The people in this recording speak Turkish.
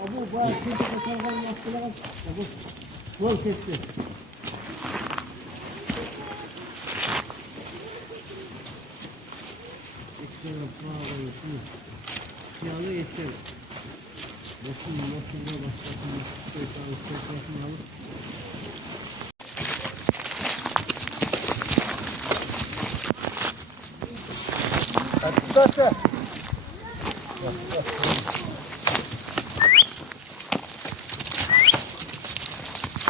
Bu bazı çocuk otardan yaptılar. Bu yol kesti. İçeri pahalı yapıyor. Siyahlı geçer. Nasıl başlasın. Şeytanı alıp. Hadi tutarsa.